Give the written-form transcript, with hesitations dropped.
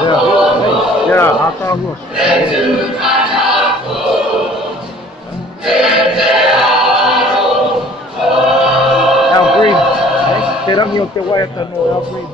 Yeah, yeah, I'll call you. Al Green. Terá minha teu no Al Green.